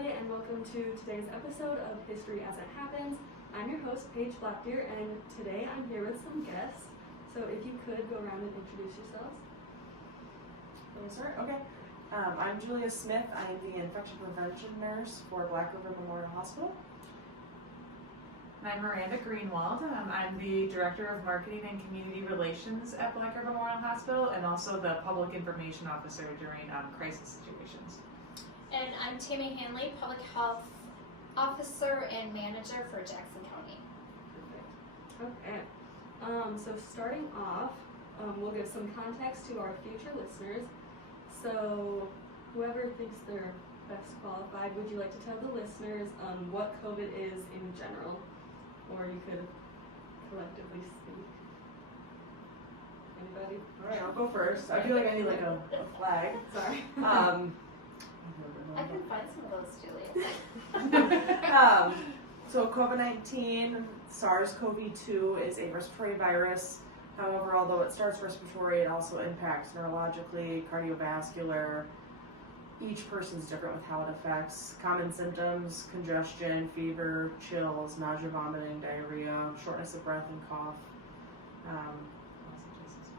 everybody, and welcome to today's episode of History as It Happens. I'm your host, Paige Blackdeer, and today I'm here with some guests. So if you could go around and introduce yourselves. Okay. I'm Julia Smith. I'm the infection prevention nurse for Black River Memorial Hospital. And I'm Miranda Greenwald. I'm the Director of Marketing and Community Relations at Black River Memorial Hospital and also the Public Information Officer during crisis situations. And I'm Tammy Handly, Public Health Officer and Manager for Jackson County. Perfect. Okay. So starting off, we'll give some context to our future listeners. So whoever thinks they're best qualified, would you like to tell the listeners what COVID is in general? Or you could collectively speak. Anybody? All right, I'll go first. I feel like I need like a flag. Sorry. I can find some of those, Julia. So COVID-19, SARS-CoV-2 is a respiratory virus. However, although it starts respiratory, it also impacts neurologically, cardiovascular. Each person's different with how it affects. Common symptoms: congestion, fever, chills, nausea, vomiting, diarrhea, shortness of breath and cough,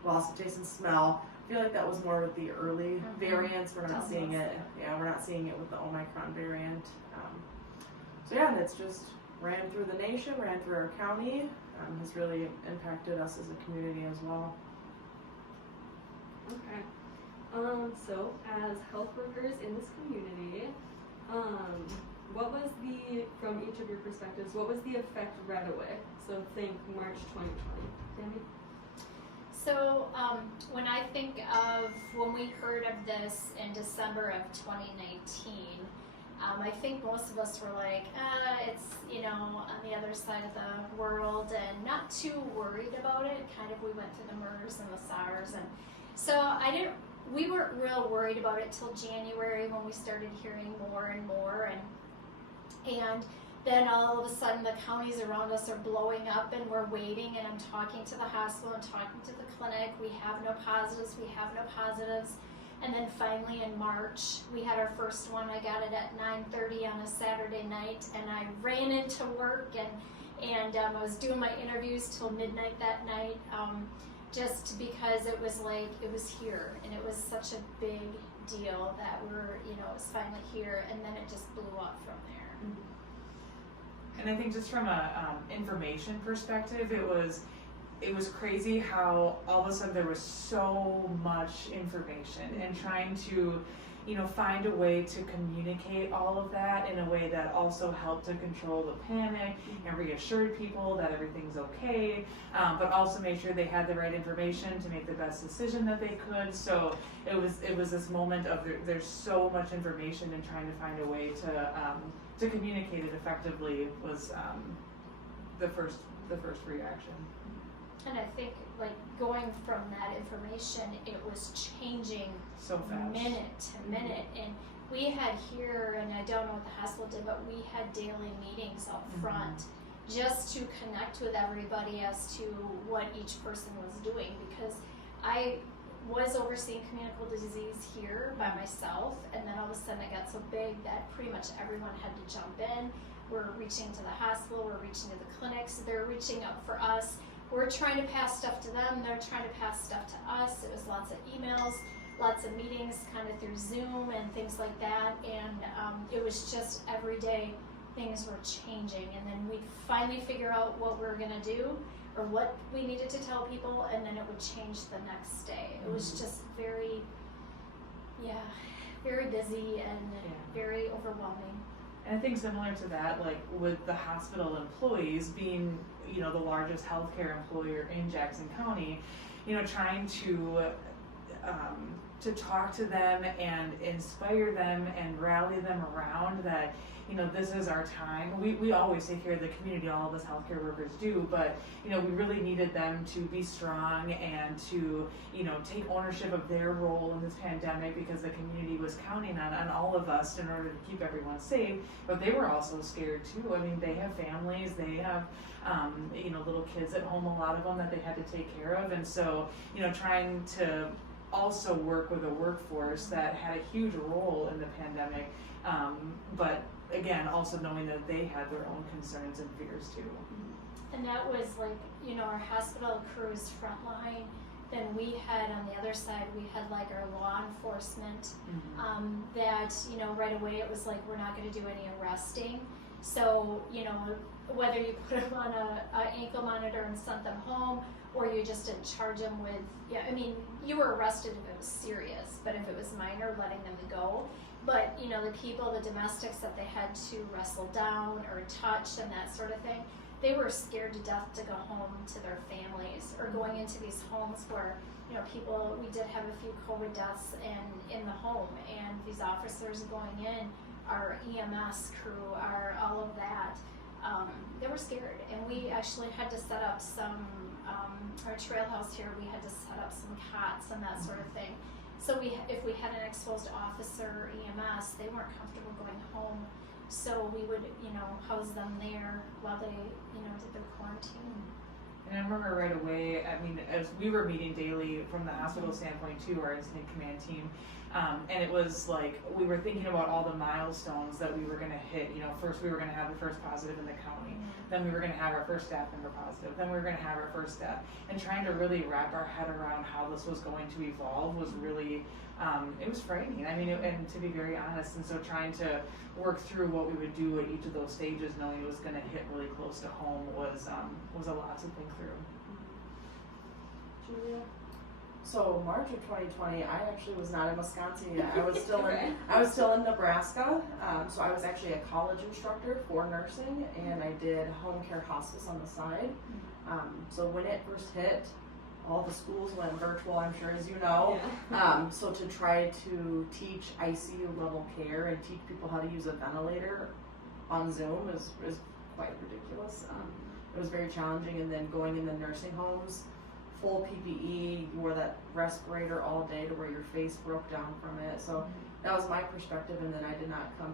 loss of taste and smell. I feel like that was more with the early variants. We're not seeing it. Yeah, we're not seeing it with the Omicron variant. And it's just ran through the nation, ran through our county. Has really impacted us as a community as well. Okay. So as health workers in this community, what was from each of your perspectives, what was the effect right away? So think March 2020. Tammy? So when I think of when we heard of this in December of 2019, I think most of us were like, it's, on the other side of the world and not too worried about it. Kind of, we went through the MERS and the SARS. And so we weren't real worried about it till January when we started hearing more and more. And then all of a sudden the counties around us are blowing up and we're waiting, and I'm talking to the hospital and talking to the clinic. We have no positives, And then finally in March, we had our first one. I got it at 9:30 on a Saturday night, and I ran into work and I was doing my interviews till midnight that night, just because it was here, and it was such a big deal that it was finally here, and then it just blew up from there. And I think just from a information perspective, it was crazy how all of a sudden there was so much information, and trying to find a way to communicate all of that in a way that also helped to control the panic and reassured people that everything's okay, but also made sure they had the right information to make the best decision that they could. So it was this moment of there's so much information, and trying to find a way to communicate it effectively was the first reaction. And I think, going from that information, it was changing so fast, minute to minute. And we had here, and I don't know what the hospital did, but we had daily meetings up front just to connect with everybody as to what each person was doing, because I was overseeing communicable disease here by myself, and then all of a sudden it got so big that pretty much everyone had to jump in. We're reaching to the hospital, we're reaching to the clinics, they're reaching out for us. We're trying to pass stuff to them, they're trying to pass stuff to us. It was lots of emails, lots of meetings kind of through Zoom and things like that, and it was just every day things were changing, and then we'd finally figure out what we were going to do or what we needed to tell people, and then it would change the next day. It was just very busy and very overwhelming. And I think similar to that, with the hospital employees being, the largest healthcare employer in Jackson County, trying to talk to them and inspire them and rally them around that, this is our time. We always take care of the community, all of us healthcare workers do, but, we really needed them to be strong and to, take ownership of their role in this pandemic, because the community was counting on all of us in order to keep everyone safe, but they were also scared too. I mean, they have families, they have, little kids at home, a lot of them that they had to take care of, and so, trying to also work with a workforce that had a huge role in the pandemic, but again, also knowing that they had their own concerns and fears too. And that was like, you know, our hospital crews frontline. Then we had on the other side, we had like our law enforcement, that, you know, right away it was like, we're not going to do any arresting. So, you know, whether you put them on a ankle monitor and sent them home, or you just didn't charge them with, yeah, I mean, you were arrested if it was serious, but if it was minor, letting them go. But, you know, the people, the domestics that they had to wrestle down or touch and that sort of thing, they were scared to death to go home to their families, or going into these homes where, you know, people, we did have a few COVID deaths in the home, and these officers going in, our EMS crew, all of that, they were scared. And we actually had to set up some, our trail house here, we had to set up some cots and that sort of thing. So if we had an exposed officer or EMS, they weren't comfortable going home. So we would, you know, house them there while they, you know, did their quarantine. And I remember right away, I mean, as we were meeting daily from the hospital standpoint too, our incident command team, and it was like, we were thinking about all the milestones that we were going to hit. You know, first we were going to have the first positive in the county, then we were going to have our first staff member positive, then we were going to have our first death, and trying to really wrap our head around how this was going to evolve was really, it was frightening. I mean, and to be very honest, and so trying to work through what we would do at each of those stages, knowing it was going to hit really close to home, was a lot to think through. Julia? So March of 2020, I actually was not in Wisconsin yet. I was still in Nebraska. So I was actually a college instructor for nursing, and I did home care hospice on the side. So when it first hit, all the schools went virtual, I'm sure, as you know. Yeah. So to try to teach ICU level care and teach people how to use a ventilator on Zoom is quite ridiculous. It was very challenging, and then going in the nursing homes, full PPE, you wore that respirator all day to where your face broke down from it. So that was my perspective, and then I did not come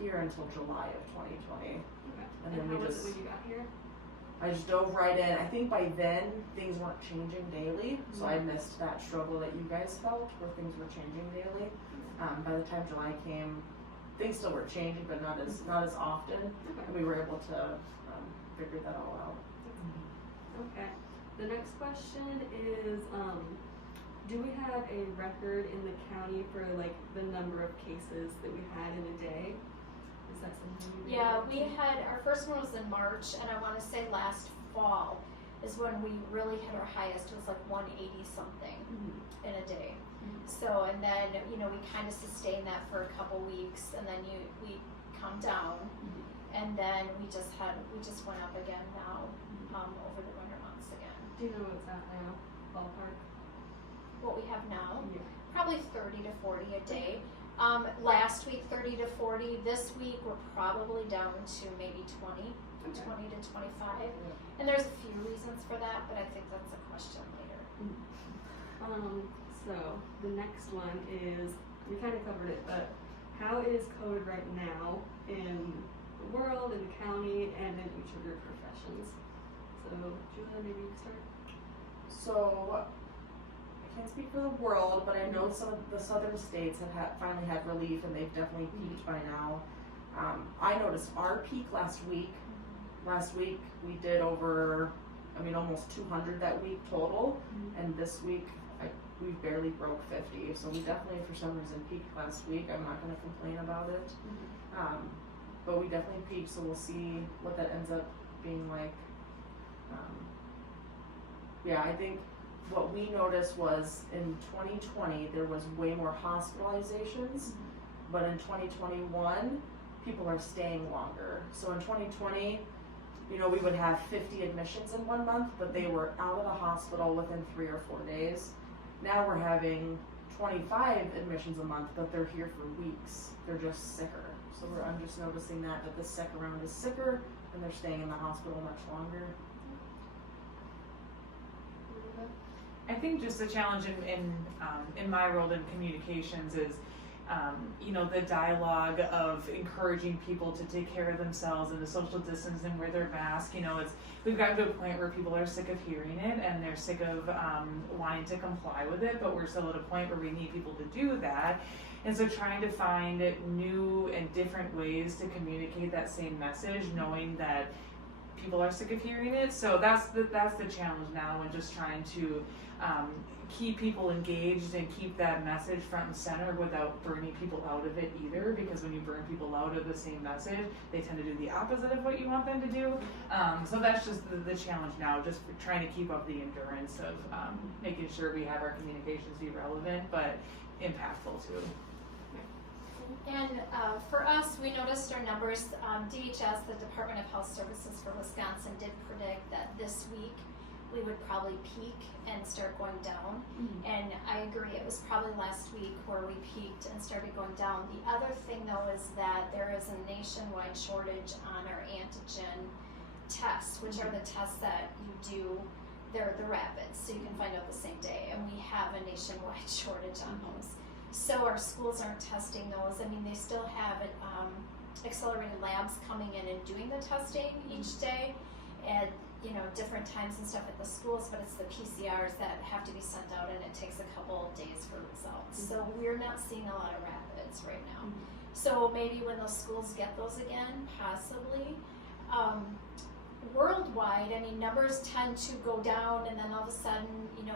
here until July of 2020. Okay. And then how was it when you got here? I just dove right in. I think by then things weren't changing daily, so I missed that struggle that you guys felt where things were changing daily. By the time July came, things still were changing, but not as often, and we were able to figure that all out. Okay. The next question is, do we have a record in the county for like the number of cases that we had in a day? Is that something you Yeah, we had, our first one was in March, and I want to say last fall is when we really hit our highest. It was like 180 something in a day. So, and then, you know, we kind of sustained that for a couple weeks, and then we come down, and then we just went up again now, over the winter months again. Do you know what's at now? Ballpark? What we have now? Yeah. Probably 30 to 40 a day. Last week 30 to 40. This week we're probably down to maybe 20 to 25. And there's a few reasons for that, but I think that's a question later. So the next one is, we kind of covered it, but how is COVID right now in the world, in the county, and in each of your professions? So Julia, maybe you can start. So I can't speak for the world, but I know some of the southern states have finally had relief, and they've definitely peaked by now. I noticed our peak last week. Last week we did over, almost 200 that week total, and this week we barely broke 50. So we definitely, for some reason, peaked last week. I'm not going to complain about it, but we definitely peaked. So we'll see what that ends up being like. I think what we noticed was in 2020 there was way more hospitalizations, but in 2021 people are staying longer. So in 2020, we would have 50 admissions in 1 month, but they were out of the hospital within 3 or 4 days. Now we're having 25 admissions a month, but they're here for weeks. They're just sicker. So I'm just noticing that this second round is sicker, and they're staying in the hospital much longer. I think just the challenge in my world in communications is, the dialogue of encouraging people to take care of themselves and the social distance and wear their mask. We've gotten to a point where people are sick of hearing it and they're sick of wanting to comply with it, but we're still at a point where we need people to do that. And so trying to find new and different ways to communicate that same message, knowing that people are sick of hearing it. So that's the challenge now, and just trying to keep people engaged and keep that message front and center without burning people out of it either, because when you burn people out of the same message, they tend to do the opposite of what you want them to do. So that's just the challenge now, just trying to keep up the endurance of making sure we have our communications be relevant but impactful too. And for us, we noticed our numbers. DHS, the Department of Health Services for Wisconsin, did predict that this week we would probably peak and start going down. And I agree, it was probably last week where we peaked and started going down. The other thing though is that there is a nationwide shortage on our antigen tests, which are the tests that you do, they're the rapids, so you can find out the same day, and we have a nationwide shortage on those. So our schools aren't testing those. I mean, they still have accelerated labs coming in and doing the testing each day at different times and stuff at the schools, but it's the PCRs that have to be sent out, and it takes a couple of days for results. So we're not seeing a lot of rapids right now. So maybe when those schools get those again, possibly. Worldwide, I mean, numbers tend to go down, and then all of a sudden,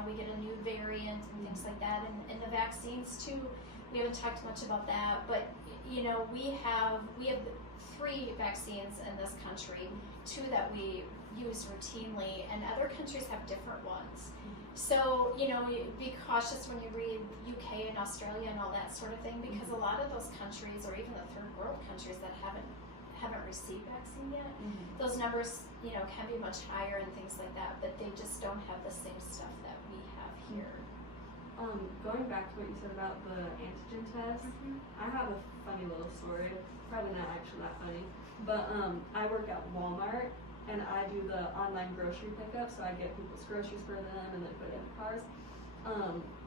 we get a new variant and things like that. And the vaccines too, we haven't talked much about that, but we have 3 vaccines in this country, 2 that we use routinely, and other countries have different ones. So, be cautious when you read UK and Australia and all that sort of thing, because a lot of those countries, or even the third world countries that haven't received vaccine yet, those numbers, can be much higher and things like that, but they just don't have the same stuff that we have here. Going back to what you said about the antigen test, I have a funny little story. Probably not actually that funny, but I work at Walmart and I do the online grocery pickup, so I get people's groceries for them and then put it in the cars.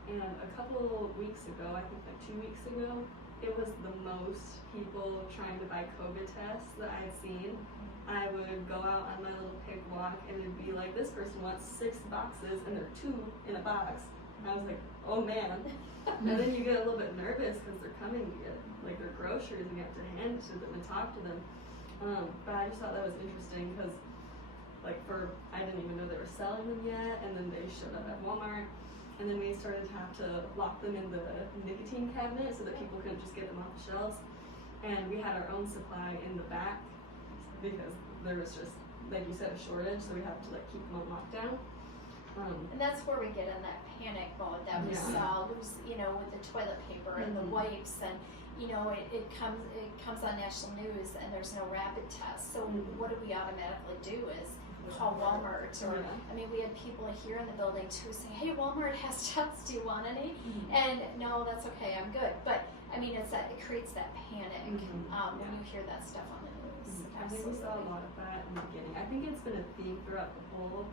And a couple of weeks ago, I think like 2 weeks ago, it was the most people trying to buy COVID tests that I had seen. I would go out on my little pig walk and it'd be like, this person wants 6 boxes and there are 2 in a box. And I was like, oh man. And then you get a little bit nervous because they're coming to get like their groceries and you have to hand it to them and talk to them. But I just thought that was interesting because I didn't even know they were selling them yet, and then they showed up at Walmart, and then we started to have to lock them in the nicotine cabinet so that people couldn't just get them off the shelves. And we had our own supply in the back because there was just, like you said, a shortage, so we had to keep them on lockdown. And that's where we get in that panic mode that we saw, with the toilet paper and the wipes, and it comes on national news and there's no rapid test. So what do we automatically do is call Walmart, or I mean, we had people here in the building too saying, hey, Walmart has tests, do you want any? And no, that's okay, I'm good. But I mean, it creates that panic when you hear that stuff on the news. I think we saw a lot of that in the beginning. I think it's been a theme throughout the whole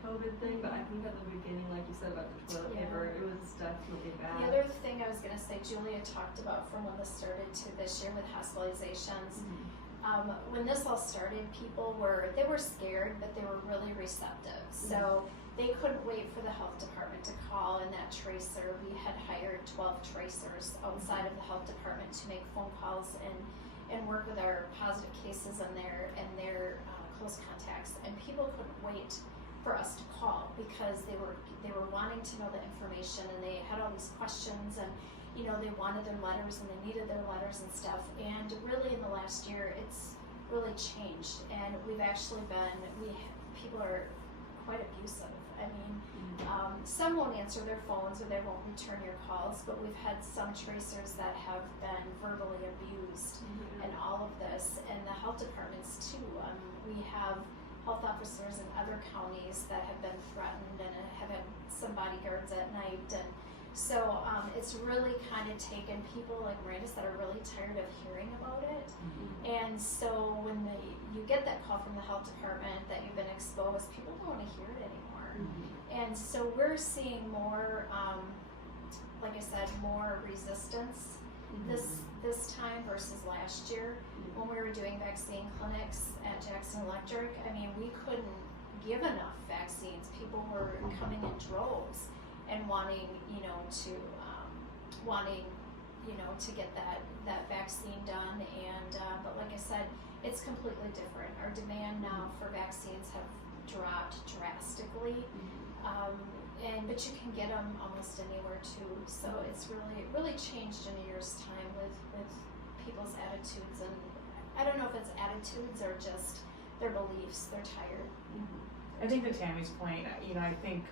COVID thing, but I think at the beginning, like you said about the toilet paper, it was definitely bad. The other thing I was going to say, Julia talked about from when this started to this year with hospitalizations. When this all started, people were scared, but they were really receptive. So they couldn't wait for the health department to call, and that tracer, we had hired 12 tracers outside of the health department to make phone calls and work with our positive cases and their close contacts. And people couldn't wait for us to call because they were wanting to know the information, and they had all these questions, and they wanted their letters and they needed their letters and stuff. And really in the last year, it's really changed, and we've actually people are quite abusive. I mean, some won't answer their phones or they won't return your calls, but we've had some tracers that have been verbally abused in all of this, and the health departments too. We have health officers in other counties that have been threatened and have had some bodyguards at night, and so it's really kind of taken people like Miranda that are really tired of hearing about it. And so when you get that call from the health department that you've been exposed, people don't want to hear it anymore. And so we're seeing more, like I said, more resistance this time versus last year when we were doing vaccine clinics at Jackson Electric. I mean, we couldn't give enough vaccines. People were coming in droves and wanting to get that vaccine done. And but like I said, it's completely different. Our demand now for vaccines have dropped drastically. But you can get them almost anywhere too. So it's really changed in a year's time with people's attitudes, and I don't know if it's attitudes or just their beliefs. They're tired. I think to Tammy's point, I think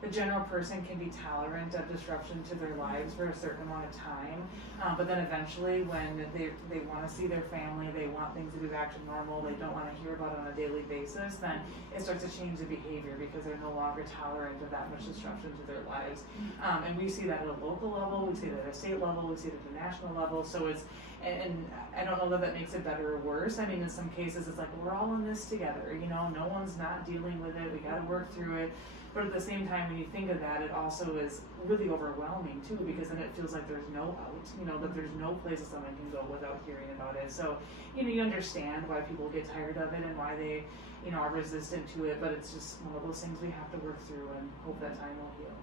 the general person can be tolerant of disruption to their lives for a certain amount of time, but then eventually when they want to see their family, they want things to be back to normal, they don't want to hear about it on a daily basis, then it starts to change the behavior because they're no longer tolerant of that much disruption to their lives. And we see that at a local level, we see that at a state level, we see it at a national level, so it's, and I don't know that makes it better or worse. I mean, in some cases it's like, we're all in this together, no one's not dealing with it, we got to work through it. But at the same time, when you think of that, it also is really overwhelming too, because then it feels like there's no out, that there's no place that someone can go without hearing about it. So, you understand why people get tired of it and why they, are resistant to it, but it's just one of those things we have to work through and hope that time will heal.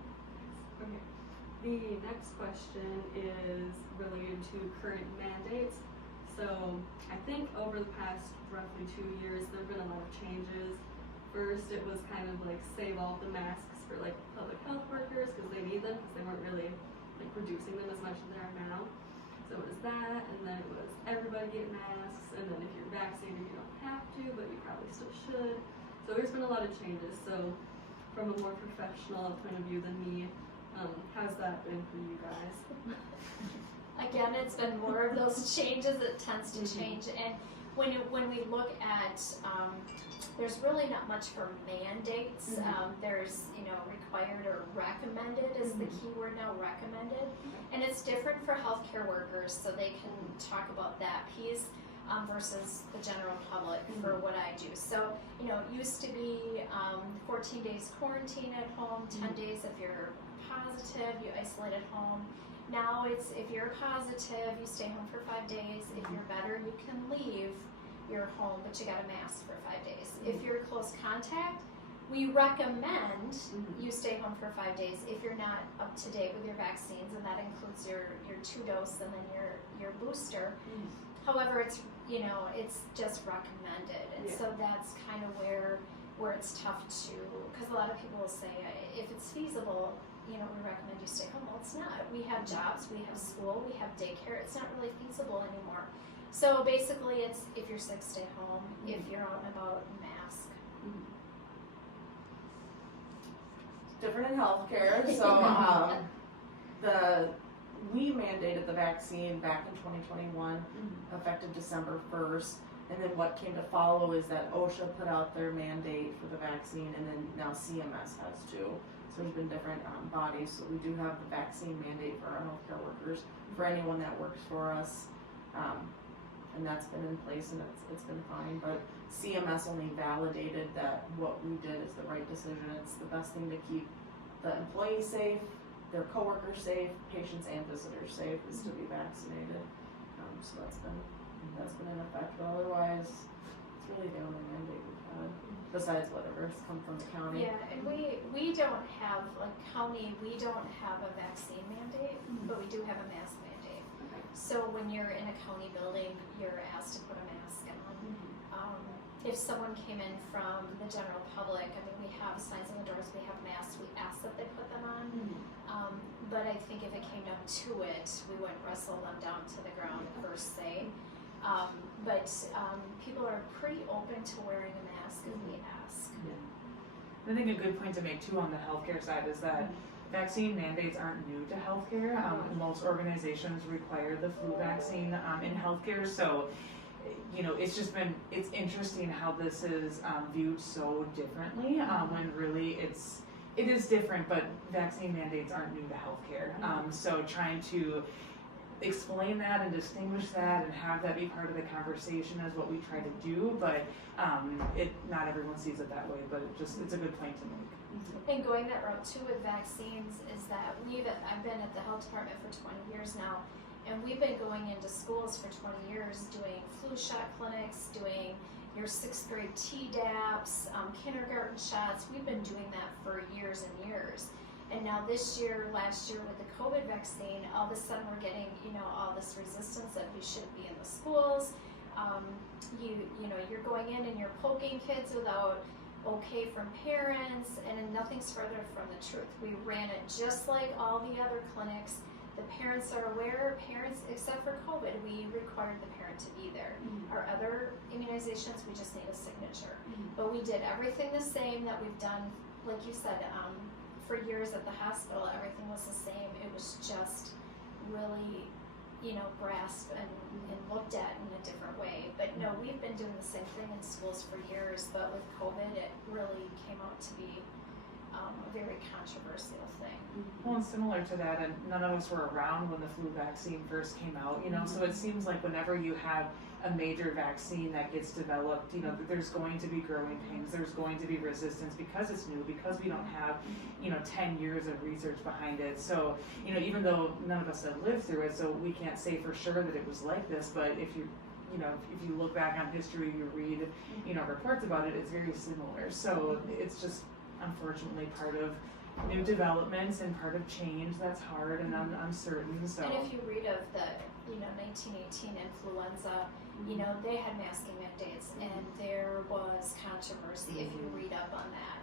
Okay. The next question is related to current mandates. So I think over the past roughly 2 years, there have been a lot of changes. First, it was kind of like save all the masks for like public health workers because they need them because they weren't really like producing them as much as they are now. So it was that, and then it was everybody get masks, and then if you're vaccinated, you don't have to, but you probably still should. So there's been a lot of changes. So from a more professional point of view than me, how's that been for you guys? Again, it's been more of those changes. It tends to change, and when we look at there's really not much for mandates. There's required or recommended is the key word now, recommended, and it's different for healthcare workers, so they can talk about that piece versus the general public for what I do. So it used to be 14 days quarantine at home, 10 days if you're positive, you isolate at home. Now it's if you're positive, you stay home for 5 days. If you're better, you can leave your home, but you got a mask for 5 days. If you're close contact, we recommend you stay home for 5 days if you're not up to date with your vaccines, and that includes your 2-dose and then your booster. However, it's it's just recommended, and so that's kind of where it's tough to, because a lot of people will say if it's feasible, we recommend you stay home. Well, it's not. We have jobs, we have school, we have daycare. It's not really feasible anymore. So basically, it's if you're sick, stay home. If you're out and about, mask. Different in healthcare. So we mandated the vaccine back in 2021, effective December 1st. And then what came to follow is that OSHA put out their mandate for the vaccine, and then now CMS has too. So there's been different bodies. So we do have the vaccine mandate for our healthcare workers, for anyone that works for us. And that's been in place, and it's been fine. But CMS only validated that what we did is the right decision. It's the best thing to keep the employees safe, their coworkers safe, patients and visitors safe is to be vaccinated. So that's been in effect. But otherwise, it's really the only mandate we've had, besides whatever's come from the county. Yeah, and we don't have, like county, we don't have a vaccine mandate, but we do have a mask mandate. So when you're in a county building, you're asked to put a mask on. If someone came in from the general public, I mean, we have signs on the doors, we have masks, we ask that they put them on. But I think if it came down to it, we wouldn't wrestle them down to the ground per se. But people are pretty open to wearing a mask if we ask. I think a good point to make too on the healthcare side is that vaccine mandates aren't new to healthcare. Most organizations require the flu vaccine in healthcare, so it's interesting how this is viewed so differently when really it is different, but vaccine mandates aren't new to healthcare. So trying to explain that and distinguish that and have that be part of the conversation is what we try to do, but not everyone sees it that way, but it's a good point to make. And going that route too with vaccines is that I've been at the health department for 20 years now, And we've been going into schools for 20 years doing flu shot clinics, doing your 6th grade Tdaps, kindergarten shots. We've been doing that for years and years. And now last year with the COVID vaccine, all of a sudden we're getting, all this resistance that we shouldn't be in the schools. You're going in and you're poking kids without okay from parents, and nothing's further from the truth. We ran it just like all the other clinics. The parents are aware. Parents, except for COVID, we required the parent to be there. Our other immunizations, we just need a signature. But we did everything the same that we've done, like you said, for years at the hospital. Everything was the same. It was just really, grasped and looked at in a different way. But no, we've been doing the same thing in schools for years, but with COVID, it really came out to be a very controversial thing. Well, and similar to that, and none of us were around when the flu vaccine first came out, so it seems like whenever you have a major vaccine that gets developed, there's going to be growing pains, there's going to be resistance because it's new, because we don't have, 10 years of research behind it. So, even though none of us have lived through it, so we can't say for sure that it was like this, but if you if you look back on history, you read, reports about it, it's very similar. So it's just unfortunately part of new developments and part of change that's hard and uncertain. So. And if you read of the 1918 influenza, they had masking mandates, and there was controversy if you read up on that.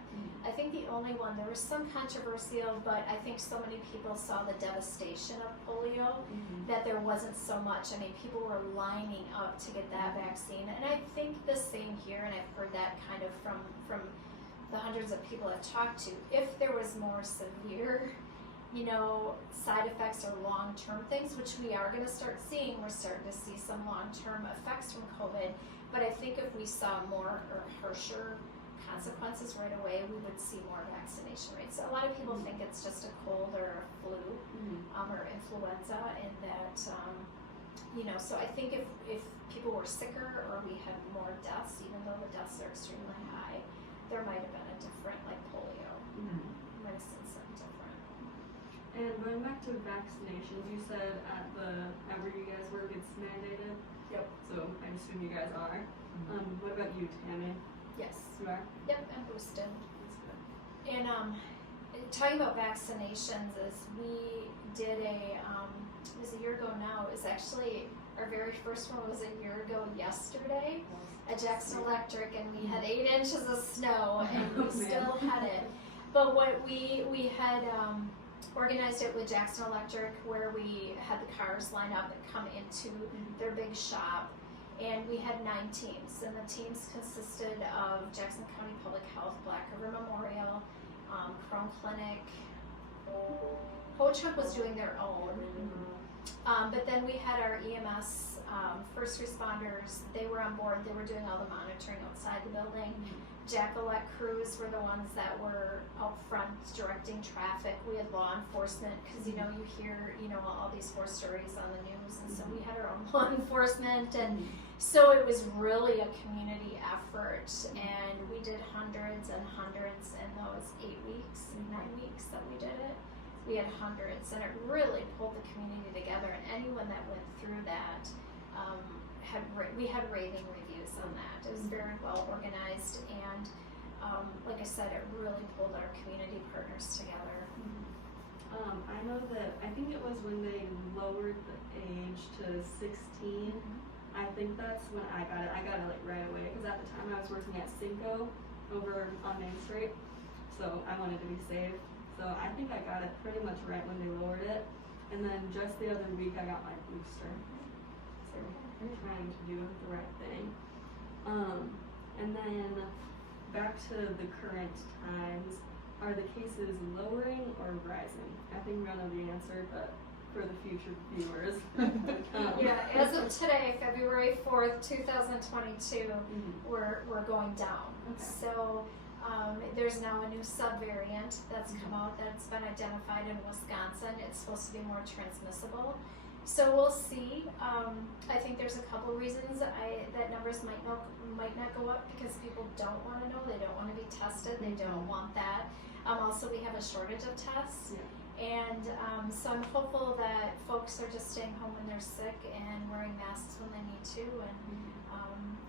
I think the only one, there was some controversial, but I think so many people saw the devastation of polio that there wasn't so much. I mean, people were lining up to get that vaccine, and I think the same here, and I've heard that kind of from the hundreds of people I've talked to. If there was more severe, side effects or long-term things, which we are going to start seeing, we're starting to see some long-term effects from COVID, but I think if we saw more or harsher consequences right away, we would see more vaccination rates. So a lot of people think it's just a cold or a flu or influenza, and that, so I think if people were sicker or we had more deaths, even though the deaths are extremely high, there might have been a different, like polio, might have seen something different. And going back to vaccinations, you said at where you guys work, it's mandated. Yep. So I assume you guys are. What about you, Tammy? Yes. You are? Yep, and boosted. That's good. And talking about vaccinations, is we did it was a year ago now. It was actually, our very first one was a year ago yesterday at Jackson Electric, and we had 8 inches of snow, and we still had it. But what we had organized it with Jackson Electric, where we had the cars line up and come into their big shop, and we had 9 teams, and the teams consisted of Jackson County Public Health, Black River Memorial, Crohn Clinic. Ho-Chunk was doing their own, but then we had our EMS first responders. They were on board. They were doing all the monitoring outside the building. Jackalette crews were the ones that were out front directing traffic. We had law enforcement, because you hear all these horror stories on the news, and so we had our own law enforcement, and so it was really a community effort, and we did hundreds and hundreds in those 9 weeks that we did it. We had hundreds, and it really pulled the community together, and anyone that went through that we had raving reviews on that. It was very well organized, and like I said, it really pulled our community partners together. I know that, I think it was when they lowered the age to 16. I think that's when I got it. I got it like right away, because at the time I was working at Cinco over on Main Street, so I wanted to be safe. So I think I got it pretty much right when they lowered it, and then just the other week I got my booster. So we're trying to do the right thing. And then back to the current times, are the cases lowering or rising? I think we all know the answer, but for the future viewers. Yeah, as of today, February 4th, 2022, we're going down. Okay. So there's now a new subvariant that's come out that's been identified in Wisconsin. It's supposed to be more transmissible. So we'll see. I think there's a couple reasons that numbers might not go up, because people don't want to know. They don't want to be tested. They don't want that. Also, we have a shortage of tests. Yeah. And so I'm hopeful that folks are just staying home when they're sick and wearing masks when they need to, and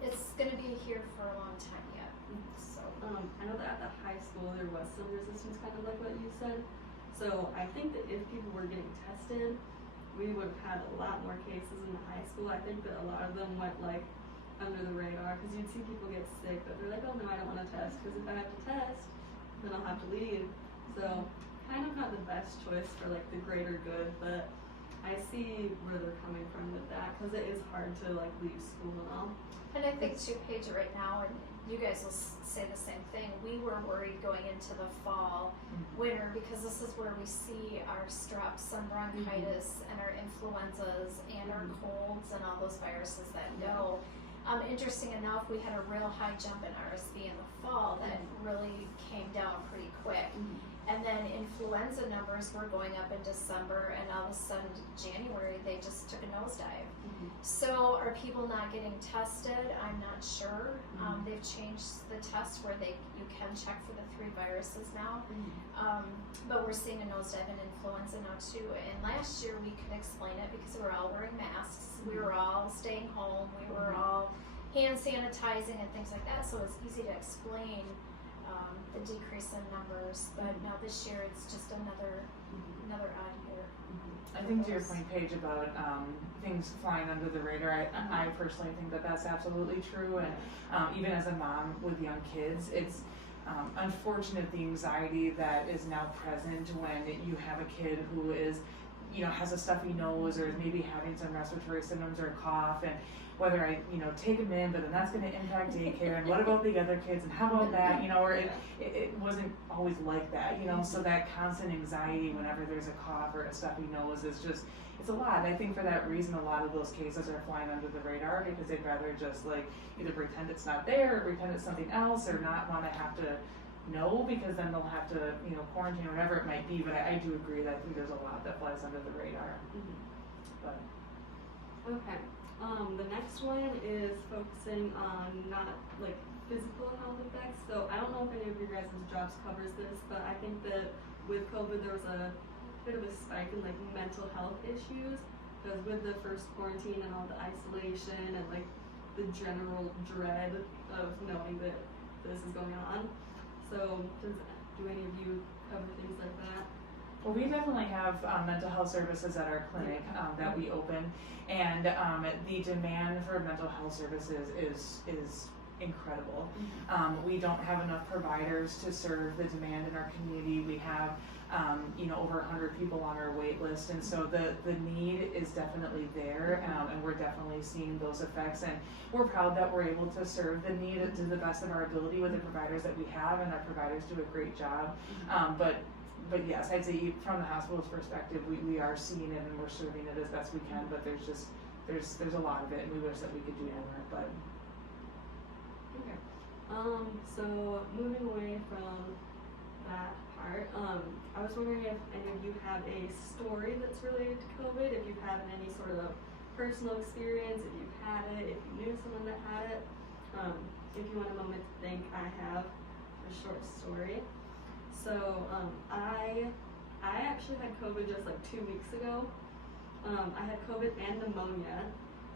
it's going to be here for a long time yet. So I know that at the high school there was some resistance, kind of like what you said. So I think that if people were getting tested, we would have had a lot more cases in the high school. I think that a lot of them went like under the radar, because you'd see people get sick, but they're like, oh no, I don't want to test, because if I have to test, then I'll have to leave. So kind of not the best choice for like the greater good, but I see where they're coming from with that, because it is hard to like leave school and all. And I think too, Paige, right now, and you guys will say the same thing, we were worried going into the fall, winter, because this is where we see our streps and bronchitis and our influenzas and our colds and all those viruses that go. Interesting enough, we had a real high jump in RSV in the fall that really came down pretty quick. And then influenza numbers were going up in December, and all of a sudden January they just took a nosedive. So are people not getting tested? I'm not sure. They've changed the test where you can check for the 3 viruses now. But we're seeing a nosedive in influenza now too. And last year we could explain it because we were all wearing masks. We were all staying home. We were all hand sanitizing and things like that. So it's easy to explain the decrease in numbers. But now this year it's just another odd year. I think to your point, Paige, about things flying under the radar, I personally think that that's absolutely true. And even as a mom with young kids, it's unfortunate the anxiety that is now present when you have a kid who is, has a stuffy nose or is maybe having some respiratory symptoms or a cough, and whether I, take them in, but then that's going to impact daycare, and what about the other kids, and how about that, or it wasn't always like that, so that constant anxiety whenever there's a cough or a stuffy nose is just, it's a lot. And I think for that reason, a lot of those cases are flying under the radar, because they'd rather just like either pretend it's not there or pretend it's something else, or not want to have to know, because then they'll have to, quarantine or whatever it might be. But I do agree that I think there's a lot that flies under the radar. But Okay. The next one is focusing on not like physical health effects. So I don't know if any of your guys' jobs covers this, but I think that with COVID there was a bit of a spike in like mental health issues, because with the first quarantine and all the isolation and like the general dread of knowing that this is going on. So do any of you cover things like that? Well, we definitely have mental health services at our clinic that we open, and the demand for mental health services is incredible. We don't have enough providers to serve the demand in our community. We have over 100 people on our wait list, and so the need is definitely there, and we're definitely seeing those effects, and we're proud that we're able to serve the need to the best of our ability with the providers that we have, and our providers do a great job. But yes, I'd say from the hospital's perspective, we are seeing it and we're serving it as best we can, but there's a lot of it, and we wish that we could do more. But okay. So moving away from that part, I was wondering if any of you have a story that's related to COVID, if you've had any sort of personal experience, if you've had it, if you knew someone that had it. If you want a moment to think, I have a short story. So I actually had COVID just like 2 weeks ago. I had COVID and pneumonia,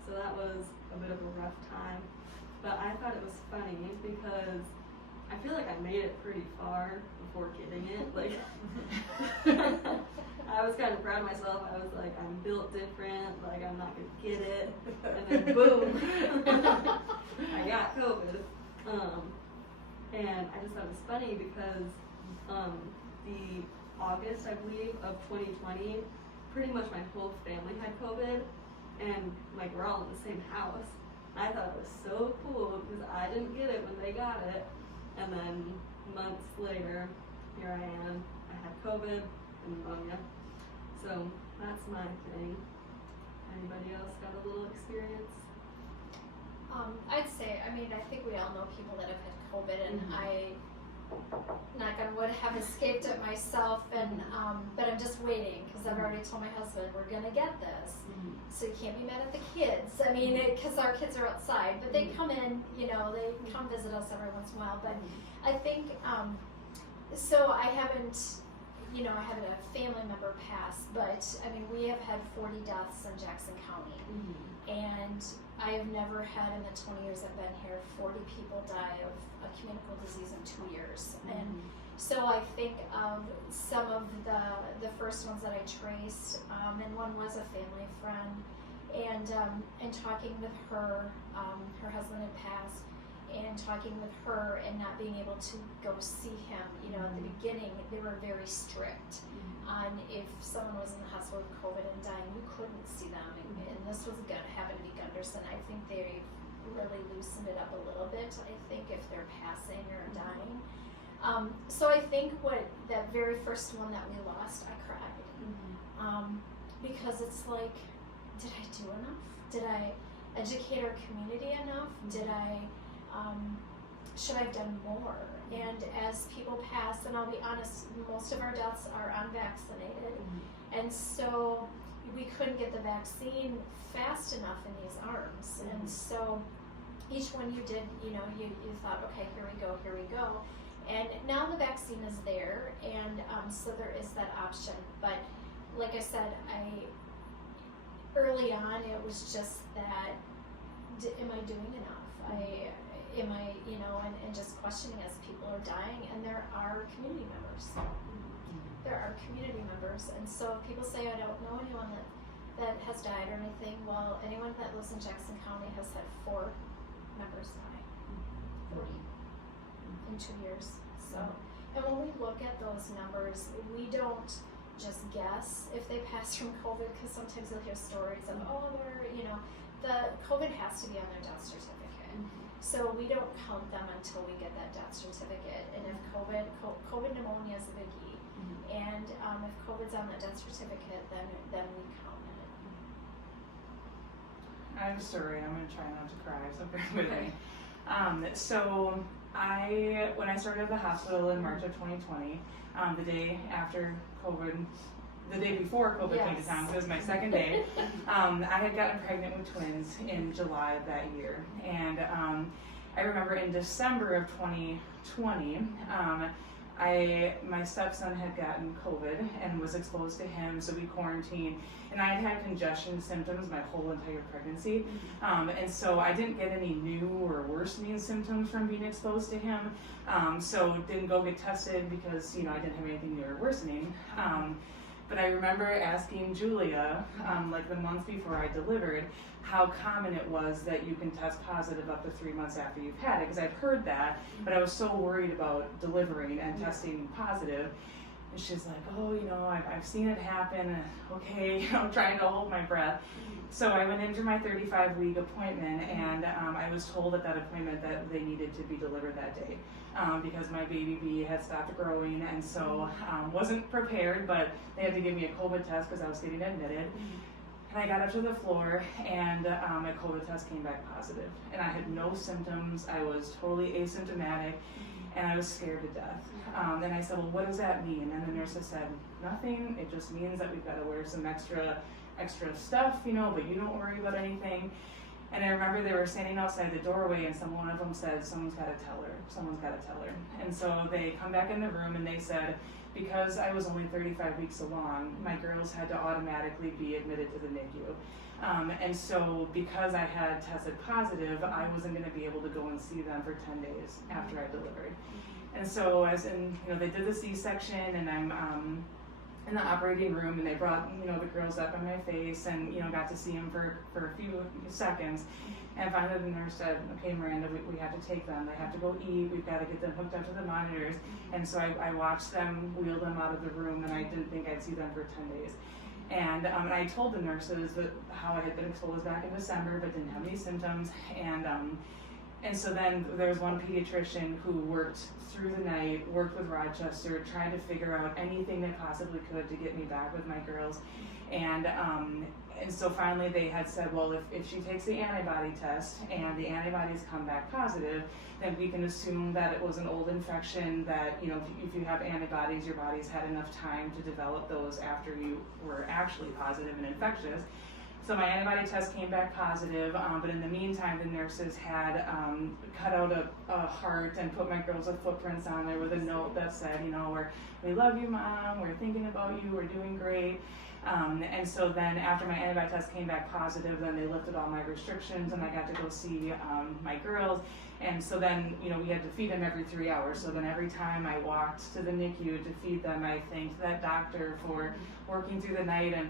so that was a bit of a rough time. But I thought it was funny because I feel like I made it pretty far before getting it. Like, I was kind of proud of myself. I was like, I'm built different, like I'm not gonna get it. And then boom, I got COVID. And I just thought it was funny because the August, I believe, of 2020, pretty much my whole family had COVID, and like we're all in the same house. I thought it was so cool because I didn't get it when they got it, and then months later, here I am. I had COVID and pneumonia. So that's my thing. Anybody else got a little experience? I'd say, I think we all know people that have had COVID, and I, knock on wood, have escaped it myself, and but I'm just waiting because I've already told my husband we're gonna get this, so you can't be mad at the kids. Because our kids are outside, but they come in, they come visit us every once in a while. But I think so. I haven't you know, I had a family member pass, but I mean, we have had 40 deaths in Jackson County. And I have never had, in the 20 years I've been here, 40 people die of a communicable disease in 2 years. And so I think of some of the first ones that I traced, and one was a family friend, and talking with her, her husband had passed, and talking with her and not being able to go see him. You know, at the beginning, they were very strict on if someone was in the hospital with COVID and dying, you couldn't see them. And this was happened to be Gunderson. I think they really loosened it up a little bit, I think, if they're passing or dying. So I think that very first one that we lost, I cried. Because it's like, did I do enough? Did I educate our community enough? Did I, should I have done more? And as people pass, and I'll be honest, most of our deaths are unvaccinated. And so we couldn't get the vaccine fast enough in these arms. And so each one you did, you know, you thought, okay, here we go. And now the vaccine is there, and so there is that option. But like I said, early on it was just that, am I doing enough? Am I, you know, and just questioning as people are dying, and there are community members. There are community members, and so people say, I don't know anyone that has died or anything. Well, anyone that lives in Jackson County has had 4 members die, 40 in 2 years. So, and when we look at those numbers, we don't just guess if they passed from COVID, because sometimes you'll hear stories of, oh, they're, you know, the COVID has to be on their death certificate. So we don't count them until we get that death certificate. And if COVID pneumonia is a biggie, and if COVID's on the death certificate, then we count it. I have a story. I'm going to try not to cry, so bear with me. So when I started at the hospital in March of 2020, the day after COVID, the day before COVID came to town, so it was my second day, I had gotten pregnant with twins in July of that year. And I remember in December of 2020, my stepson had gotten COVID and was exposed to him, so we quarantined. And I had had congestion symptoms my whole entire pregnancy. And so I didn't get any new or worsening symptoms from being exposed to him. So didn't go get tested because, you know, I didn't have anything new or worsening. But I remember asking Julia, like the month before I delivered, how common it was that you can test positive up to 3 months after you've had it, because I'd heard that, but I was so worried about delivering and testing positive. And she's like, oh, you know, I've seen it happen, okay, you know, trying to hold my breath. So I went into my 35-week appointment, and I was told at that appointment that they needed to be delivered that day because my baby bee had stopped growing, and so wasn't prepared, but they had to give me a COVID test because I was getting admitted. And I got up to the floor, and my COVID test came back positive. And I had no symptoms. I was totally asymptomatic, and I was scared to death. And I said, well, what does that mean? And the nurses said, nothing. It just means that we've got to wear some extra stuff, you know, but you don't worry about anything. And I remember they were standing outside the doorway, and one of them said, someone's got to tell her. And so they come back in the room, and they said, because I was only 35 weeks along, my girls had to automatically be admitted to the NICU. And so because I had tested positive, I wasn't going to be able to go and see them for 10 days after I delivered. And so they did the C-section, and I'm in the operating room, and they brought, you know, the girls up in my face, and, you know, got to see them for a few seconds. And finally the nurse said, okay, Miranda, we have to take them. They have to go eat. We've got to get them hooked up to the monitors. And so I watched them wheel them out of the room, and I didn't think I'd see them for 10 days. And I told the nurses how I had been exposed back in December, but didn't have any symptoms. And so then there was one pediatrician who worked through the night, worked with Rochester, trying to figure out anything they possibly could to get me back with my girls. And so finally they had said, well, if she takes the antibody test and the antibodies come back positive, then we can assume that it was an old infection, that, you know, if you have antibodies, your body's had enough time to develop those after you were actually positive and infectious. So my antibody test came back positive, but in the meantime, the nurses had cut out a heart and put my girls' footprints on there with a note that said, you know, we love you, Mom, we're thinking about you, we're doing great. And so then after my antibody test came back positive, then they lifted all my restrictions and I got to go see my girls. And so then, you know, we had to feed them every 3 hours. So then every time I walked to the NICU to feed them, I thanked that doctor for working through the night. And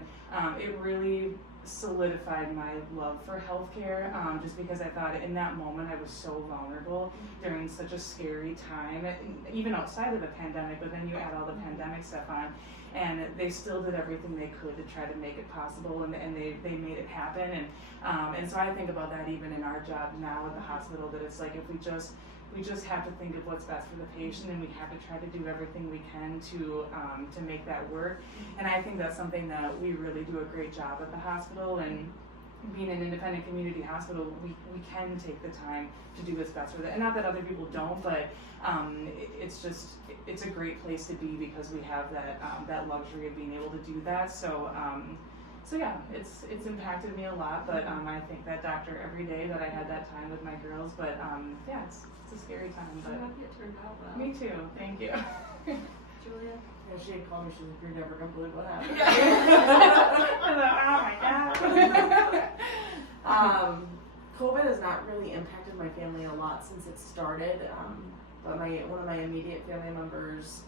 it really solidified my love for healthcare, just because I thought in that moment I was so vulnerable during such a scary time, even outside of the pandemic, but then you add all the pandemic stuff on. And they still did everything they could to try to make it possible, and they made it happen. And so I think about that even in our job now at the hospital, that it's like if we just have to think of what's best for the patient, and we have to try to do everything we can to make that work. And I think that's something that we really do a great job at the hospital. And being an independent community hospital, we can take the time to do what's best for that. And not that other people don't, but it's a great place to be because we have that luxury of being able to do that. So yeah, it's impacted me a lot, but I thank that doctor every day that I had that time with my girls. But yeah, it's a scary time. But I'm happy it turned out well. Me too. Thank you. Julia? Yeah, she had called me, she's like, you're never gonna believe what happened. I was like, oh my god. COVID has not really impacted my family a lot since it started, but one of my immediate family members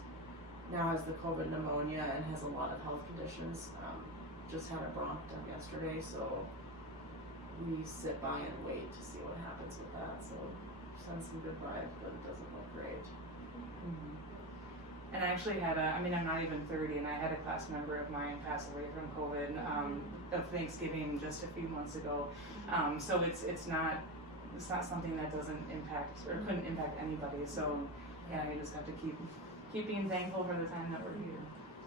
now has the COVID pneumonia and has a lot of health conditions. Just had a bronch done yesterday, so we sit by and wait to see what happens with that. So send some good vibes, but it doesn't look great. Mm-hmm. And I actually had I'm not even 30, and I had a class member of mine pass away from COVID of Thanksgiving just a few months ago. So it's not something that doesn't impact or couldn't impact anybody. So yeah, you just have to keep being thankful for the time that we're here.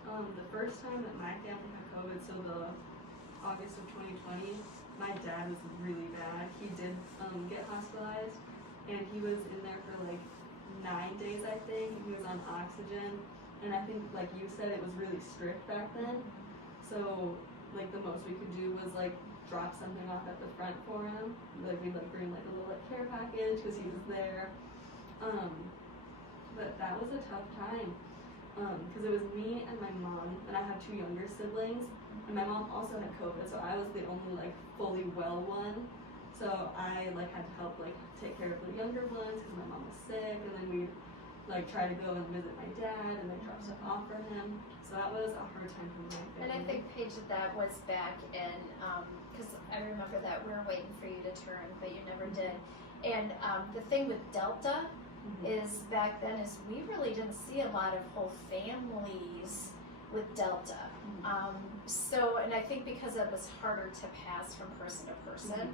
The first time that my family had COVID, so the August of 2020, my dad was really bad. He did get hospitalized, and he was in there for like 9 days, I think. He was on oxygen, and I think, like you said, it was really strict back then. So like the most we could do was like drop something off at the front for him. Like we'd like bring like a little like care package because he was there. But that was a tough time. Because it was me and my mom, and I have 2 younger siblings, and my mom also had COVID, so I was the only like fully well one. So I like had to help like take care of the younger ones because my mom was sick, and then we'd like try to go and visit my dad and then drop stuff off for him. So that was a hard time for my family. And I think, Paige, that was back in, because I remember that we were waiting for you to turn, but you never did. And the thing with Delta is back then is we really didn't see a lot of whole families with Delta. So, and I think because it was harder to pass from person to person.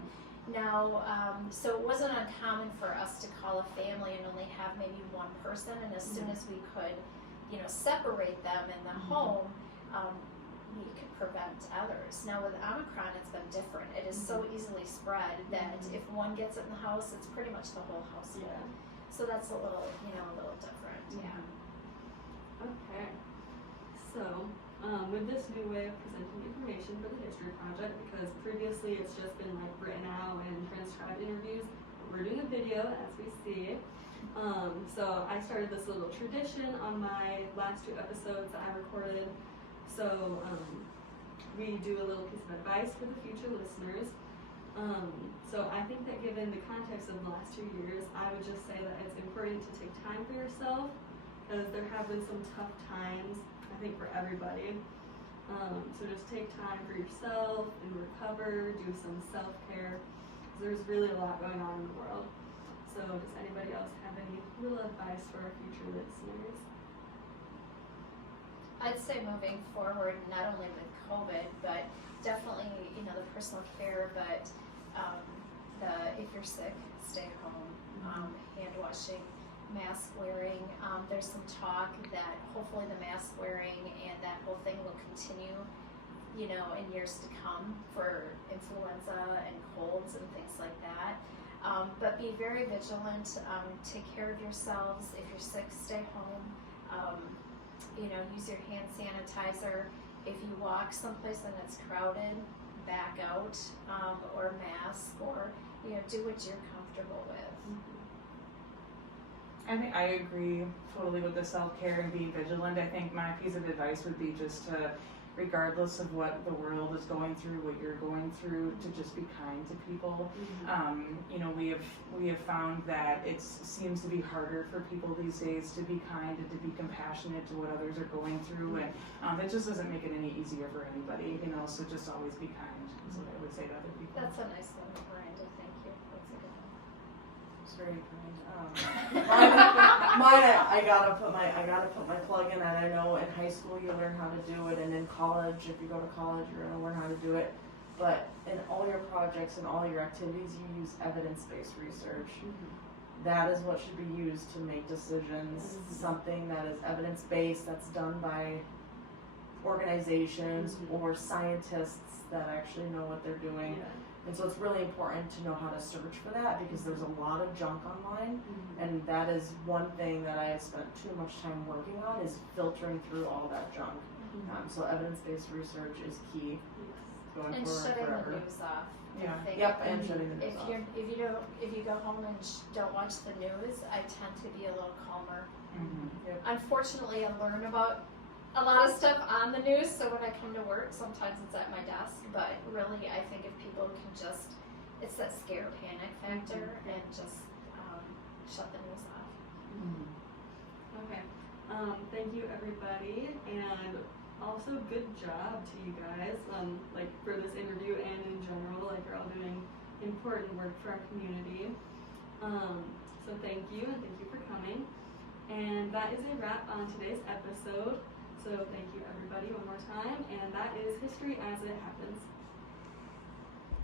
Now, so it wasn't uncommon for us to call a family and only have maybe one person, and as soon as we could, separate them in the home, we could prevent others. Now with Omicron, it's been different. It is so easily spread that if one gets it in the house, it's pretty much the whole household. Yeah. So that's a little different. Yeah. Okay. So, with this new way of presenting information for the History Project, because previously it's just been like written out and transcribed interviews, we're doing a video as we see. So I started this little tradition on my last 2 episodes that I recorded. So we do a little piece of advice for the future listeners. So I think that given the context of the last 2 years, I would just say that it's important to take time for yourself, because there have been some tough times, I think, for everybody. So just take time for yourself and recover, do some self-care, because there's really a lot going on in the world. So does anybody else have any little advice for our future listeners? I'd say moving forward, not only with COVID, but definitely, the personal care, but if you're sick, stay at home, hand washing, mask wearing. There's some talk that hopefully the mask wearing and that whole thing will continue, in years to come for influenza and colds and things like that. But be very vigilant, take care of yourselves. If you're sick, stay home. Use your hand sanitizer. If you walk someplace and it's crowded, back out, or mask, or, you know, do what you're comfortable with. I think I agree totally with the self-care and being vigilant. I think my piece of advice would be just to, regardless of what the world is going through, what you're going through, to just be kind to people. You know, we have found that it seems to be harder for people these days to be kind and to be compassionate to what others are going through, and it just doesn't make it any easier for anybody. You know, so just always be kind. Is what I would say to other people. That's a nice one, Miranda. Thank you. That's a good one. It's very kind. Mine, I gotta put my plug in, and I know in high school you learn how to do it, and in college, if you go to college, you're gonna learn how to do it. But in all your projects and all your activities, you use evidence-based research. That is what should be used to make decisions. Something that is evidence-based, that's done by organizations or scientists that actually know what they're doing. And so it's really important to know how to search for that, because there's a lot of junk online, and that is one thing that I have spent too much time working on, is filtering through all that junk. So evidence-based research is key going And forward shutting forever. the news off. Yeah. I think And shutting the news if off. if you go home and don't watch the news, I tend to be a little calmer. Yep. Unfortunately, I learn about a lot of stuff on the news, so when I come to work, sometimes it's at my desk, but really, I think if people can just, it's that scare panic factor, and just shut the news off. Okay. Thank you, everybody, and also good job to you guys, like for this interview and in general. Like, you're all doing important work for our community. So thank you, and thank you for coming. And that is a wrap on today's episode. So thank you, everybody, one more time. And that is History as It Happens.